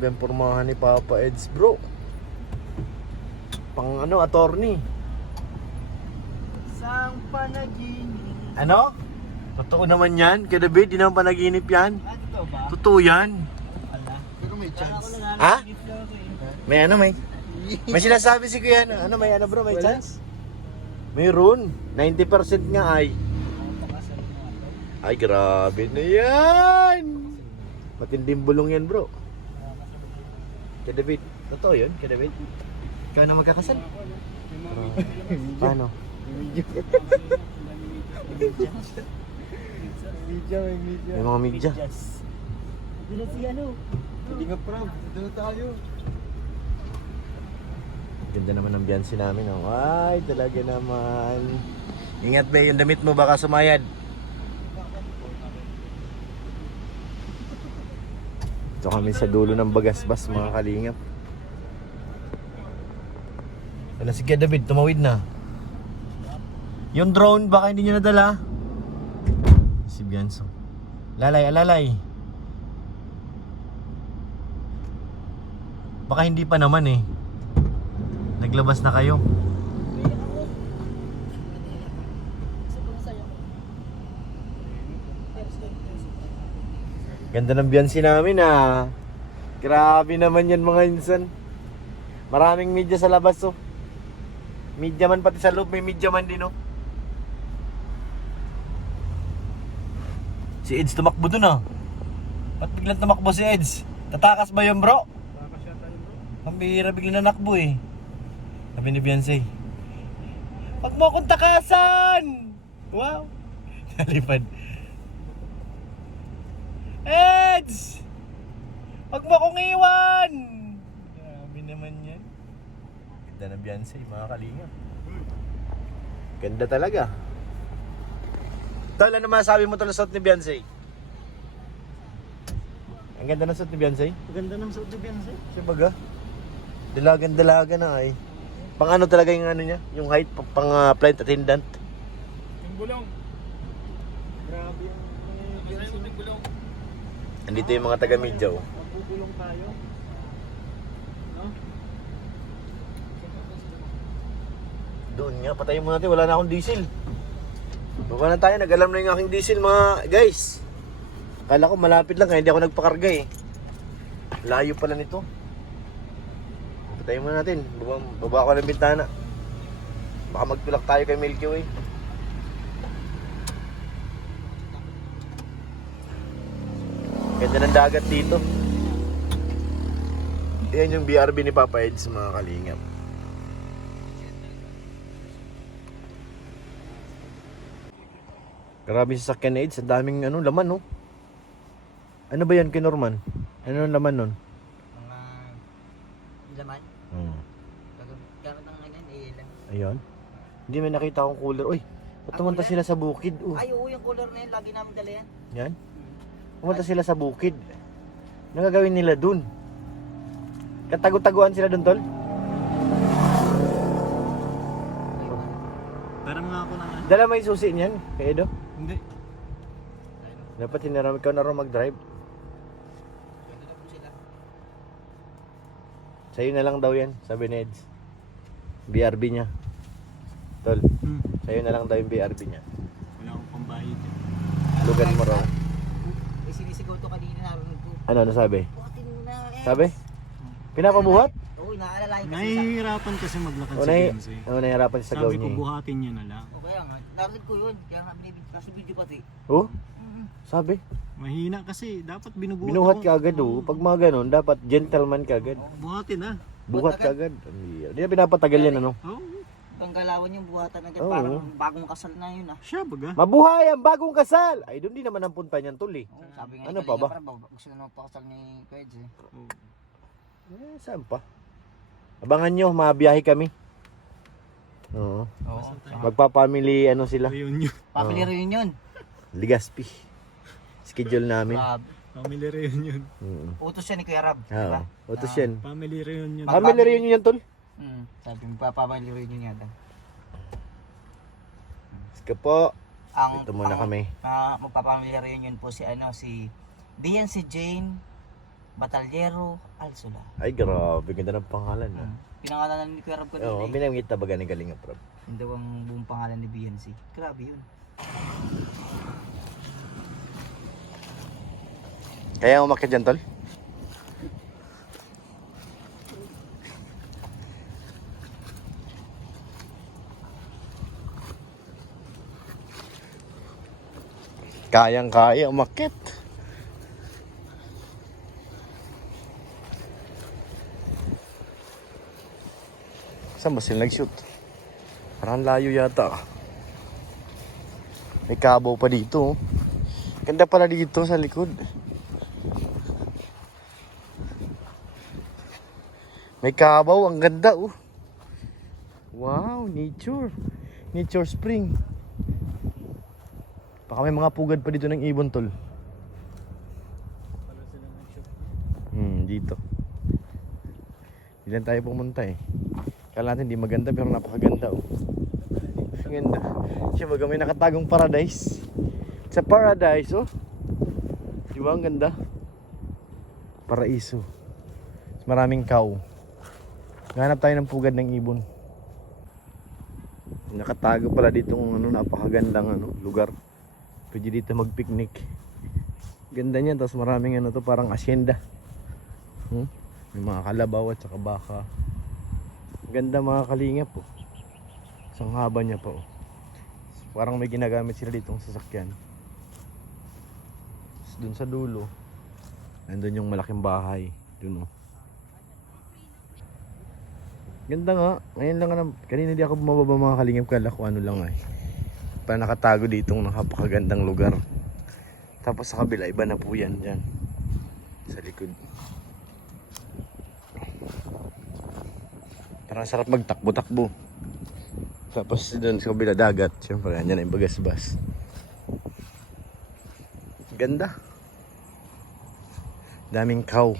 Grabe ang pormahan ni Papa Eds, bro. Pang ano, attorney. Isang panaginip. Ano? Totoo naman yan, Kuya David, di naman panaginip yan. Totoo ba? Totoo yan. Ala. Pero may chance. Ha? May ano, may? May sinasabi si Kuya, ano, may ano bro, may Wala. chance? Mayroon. 90% nga ay. Ay, grabe na yan. Matinding bulong yan, bro. Kuya David, totoo yun, Kuya David? Ikaw na magkakasal? Paano? May mga media. Dila si ano? Hindi nga proud. Dito na tayo. Ganda naman ang biyansi namin, oh. Ay, talaga naman. Ingat ba yung damit mo, baka sumayad. Ito kami sa dulo ng Bagasbas, mga kalingap. Ano si Kuya David, tumawid na. Yung drone, baka hindi nyo nadala. Si Bianso. Lalay, alalay. Baka hindi pa naman eh. Naglabas na kayo. Ganda ng biyansi namin ah. Grabe naman yan mga insan. Maraming media sa labas oh. Media man pati sa loob, may media man din oh. Si Eds tumakbo dun ah. Ba't biglang tumakbo si Eds? Tatakas ba yun bro? Pambihira biglang nanakbo eh. Sabi ni Beyonce, "Wag mo akong takasan!" Wow! Nalipad. Eds! Wag mo akong iwan! Grabe naman yan. Ganda ng Beyonce, mga kalinga. Ganda talaga. Tol, ano masasabi mo tol sa suot ni Beyonce? Ang ganda ng suot ni Beyonce? Ganda ng suot ni Beyonce. Siya baga? Dalagan-dalaga na ay. Pang ano talaga yung ano niya? Yung height, pang flight attendant. Yung bulong. Grabe yung Masaya mo yung bulong. Andito yung mga taga-media oh. Magbubulong tayo. No? Doon nga, patayin mo natin. Wala na akong diesel. Baba na tayo. Nag-alam na yung aking diesel mga guys. Akala ko malapit lang kaya hindi ako nagpakarga eh. Layo pala nito. Patayin mo natin. Baba ko ng bintana. Baka magtulak tayo kay Milky Way. Ganda ng dagat dito. Yan yung BRB ni Papa Eds mga kalingap. Grabe sa sakyan ni Eds. Ang daming ano, laman no. Ano ba yan kay Norman? Ano ang laman nun? Mga laman. Gamit ang ganyan, ilan. Ayun. Hindi may nakita akong cooler. Uy, pumunta sila sa bukid. Ay, oo, yung color na yun. Lagi namin dala yan. Yan. Pumunta sila sa bukid. Ano gagawin nila dun? Katago-taguan sila dun, tol? Parang nga ako na nga. Dala may susi niyan, kay Edo. Hindi. Dapat hinaram ikaw na rin mag-drive. Ganda na po sila. Sa'yo na lang daw yan, sabi ni Eds. BRB niya. Tol, sa'yo na lang daw yung BRB niya. Wala akong pambayad. Lugan mo raw. Eh, sinisigaw to kanina narinig ko. Ano sabi? Buhatin mo na, Eds. Sabi? Pinapabuhat? Oo, naalalahin kasi sa... Nahihirapan kasi maglakad O si Beyonce. nahihirapan sa sagaw Sabi ko niya. buhatin niya na lang. O kaya nga, narinig ko yun. Kaya nga binibig. Nasa video pati. Oh? Sabi? Mahina kasi. Dapat binubuhat Binuhat ako. ka agad oh. Pag mga ganun, dapat gentleman ka agad. Buhatin na. Buhat ka agad. Hindi na pinapatagal yan ano. Oo. Ang galawan yung buhatan agad. Oo. Parang bagong kasal na yun ah. Siya baga. Mabuhay ang bagong kasal! Ay, doon din naman ang punta niyan tol eh. Oo, sabi nga Ano ni pa ba? Kalinga, parang gusto na magpakasal ni Kweds eh. Oo. Saan pa? Abangan nyo, mabiyahe kami. Oo. Oo. Magpa-family ano sila. Reunion. Family reunion. Ligaspi. Schedule namin. Rob. Family reunion. Utos siya ni Kuya Rob. Oo. Diba? Utos yan. Family reunion. Family reunion yan tol. Sabi magpa-family reunion yata. Sige po. Ang, Ito muna kami. Magpa-family reunion po si ano, si Dian, si Jane, Batalyero Alsula. Ay, grabe. Ganda ng pangalan. Ah. Pinangalanan ni Kuya Rob ko Oo, din eh. binamit na baga ni Galinga Prab. Yun daw ang buong pangalan ni BNC. Grabe yun. Kaya umakyat dyan, tol? Kayang-kaya umakyat. Saan ba sila nag-shoot? Parang layo yata. May kabaw pa dito. Oh. Ganda pala dito sa likod. May kabaw, ang ganda oh. Wow, nature. Nature spring. Baka may mga pugad pa dito ng ibon, tol. Dito. Hindi lang tayo pumunta eh. Kala natin hindi maganda pero napakaganda oh. Ang ganda. Siya baga may nakatagong paradise. Sa paradise oh. Di ba ang ganda? Paraiso. Maraming cow. Hanap tayo ng pugad ng ibon. Nakatago pala dito ng napakagandang lugar. Pwede dito mag-picnic. Ganda niyan, tapos maraming to parang asyenda. May mga kalabaw at saka baka. Ganda mga kalingap po. Isang haba niya po. Parang may ginagamit sila ditong sasakyan. Tapos dun sa dulo, nandun yung malaking bahay. Dun oh. Ganda nga. Ngayon lang kanina di ako bumababa mga kalingap, kala ko ano lang ay. Parang nakatago ditong napakagandang lugar. Tapos sa kabila, iba na po yan dyan. Sa likod. Parang sarap magtakbo-takbo. Tapos doon sa kabila, dagat. Siyempre, yan yung bagasbas. Ganda. Daming cow.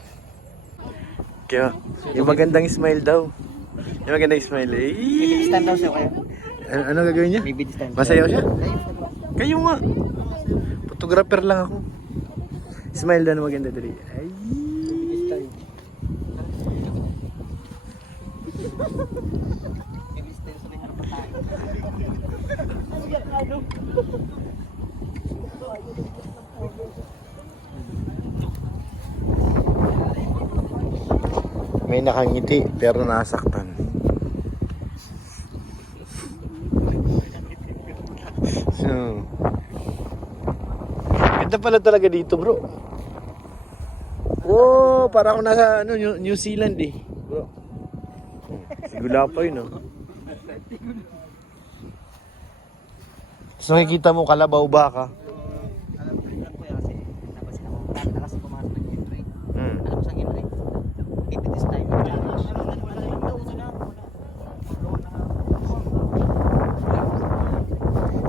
Kaya, yung magandang smile daw. Yung magandang smile eh. Stand daw siya kayo. Ano gagawin niya? Maybe this time. Masayaw siya? Kayo nga. Photographer lang ako. Smile daw na maganda dali. Ay. May nakangiti pero nasaktan. So, ganda pala talaga dito, bro. Oh, para ako nasa New Zealand eh, bro. Sigula pa yun, oh. So, nakikita mo kalabaw baka. Alam ko lang kuya kasi napansin ako. Dati na kasi pumasok ng entry. Alam mo sa entry? Keep it this time.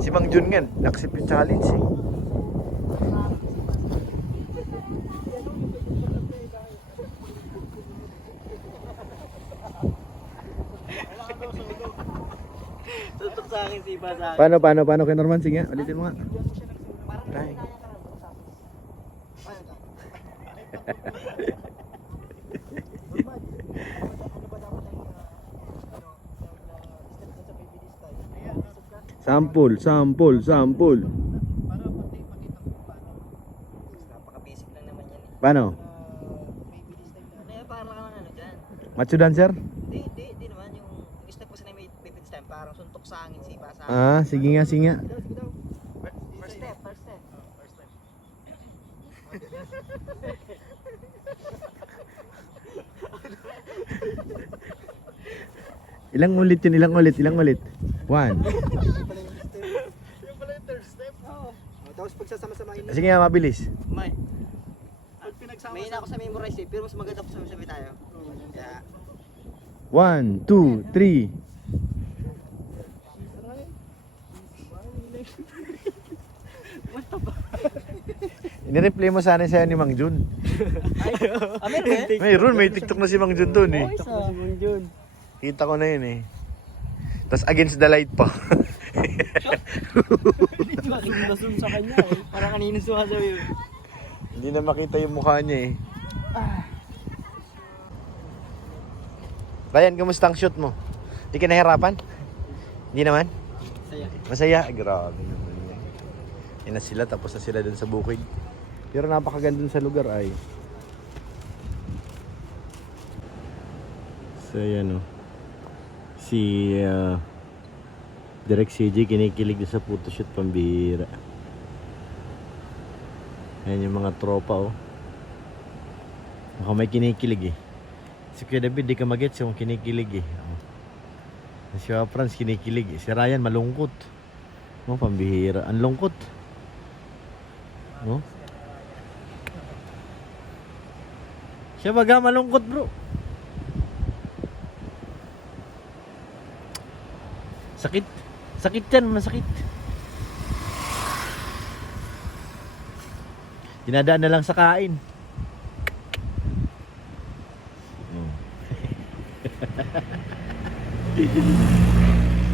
Si Mang Jun nga, na-accept yung challenge eh. Tutok sa akin, sipa sa akin. Paano kay Norman? Sige nga, ulitin mo nga. Ay. Sample. Napaka-basic lang naman yan eh. Paano? Ano yan, parang ano dyan? Macho dancer? Di naman. Yung step ko sa may baby this time, parang suntok sa akin, sipa sa akin. Ah, sige nga. First step. Ilang ulit? 1. Yung pala yung third step. Oo. Tapos pagsasama-samahin na. Sige nga, mabilis. May na ako sa memorize eh, pero mas maganda kung sabi tayo. Kaya, 1, 2, 3. Inireplay mo sana sa'yo ni Mang Jun. meron May TikTok na si Mang Jun doon eh. si Mang Jun. Kita ko na yun eh. Tapos against the light pa. Zoom sa kanya eh. Parang kanina sumasabi yun. Hindi na makita yung mukha niya eh. Ryan, kamusta ang shoot mo? Di ka nahirapan? Hindi naman? Saya. Masaya? Ay, grabe naman yan. Yan na sila, tapos na sila dun sa bukid. Pero napakaganda dun sa lugar ay. So yan o. Si Direk CJ kinikilig na sa photoshoot, pambihira. Ayan yung mga tropa oh. Mukhang may kinikilig eh. Si Kuya David di ka magets yung kinikilig eh. Si Franz kinikilig eh. Si Ryan malungkot. Oh, pambihira. Ang lungkot. Oh. Siya baga malungkot bro. Sakit. Sakit yan, masakit. Dinadaan na lang sa kain.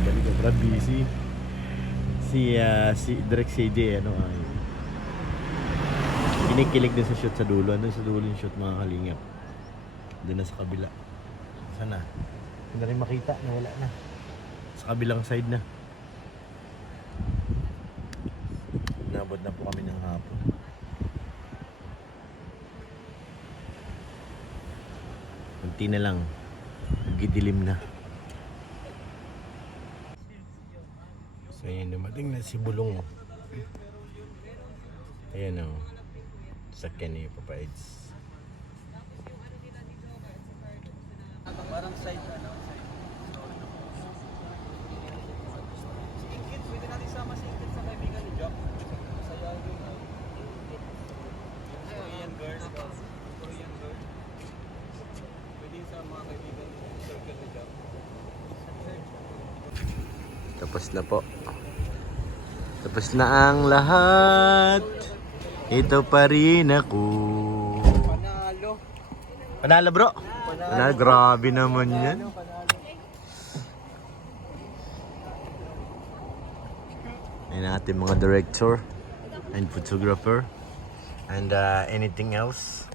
Talaga bro, busy. Si Direk CJ ano ay kinikilig din sa shoot sa dulo. Andun sa dulo yung shoot mga kalingap. Doon na sa kabila. Sana. Hindi na rin makita na wala na. Sa kabilang side na. Nabot na po kami ng hapon. Kunti na lang. Nagidilim na. So ayan, dumating na si Bulong. Ayan o. Sakyan ni Papa Eds. Parang side ano. Pwede natin sama si Ingrid sa kaibigan ni Jock. Masaya yun. Korean girls. Korean girls. Pwede sa mga kaibigan ni circle ni Jock. Tapos na po. Tapos na ang lahat. Ito pa rin ako. Panalo. Panalo bro. Panalo. Grabe naman yan. Ayan ang ating mga director and photographer and anything else.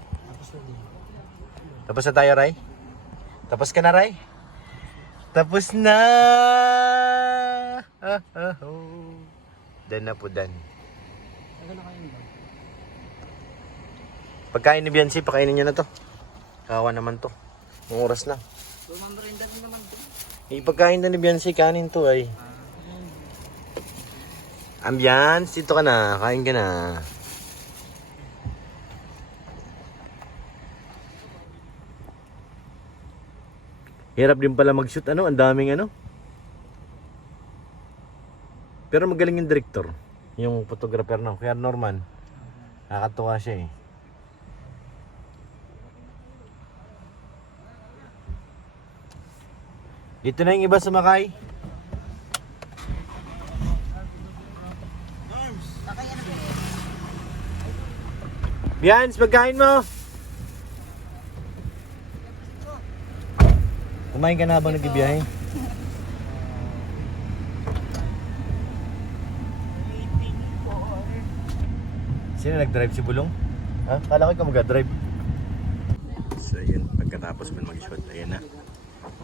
Tapos na tayo, Ray? Tapos ka na, Ray? Tapos na! Dan na po, dan. Ano na kayo ba? Pagkain ni Biancy, pakainin niya na to. Kawa naman to. Ang oras na. Lumamrinda din naman to. Ipagkain na ni Biancy, kanin to ay. Ambiance, dito ka na. Kain ka na. Hirap din pala mag-shoot ano, ang daming ano. Pero magaling yung director, yung photographer na. Kaya Norman, nakakatuwa siya eh. Dito na yung iba sumakay. Bians, pagkain mo! Kumain ka na habang nagbibiyahe? Sino nag-drive, si Bulong? Ha? Kala ko ikaw mag-drive. So yun, pagkatapos mo mag-shoot, ayan na.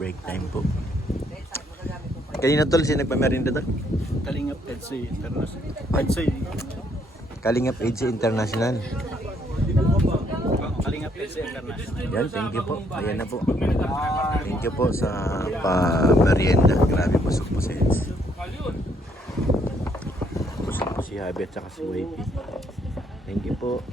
Break time po. Kanina tol, sino nagpamerinda tol? Kalingap Edsoy International. Edsoy. Kalingap Edsoy International. Kalingap Edsoy International. Yan, thank you po. Ayan na po. Thank you po sa pa-merienda. Grabe, busog po si Eds. Busog po si Habi at saka si YP. Thank you po.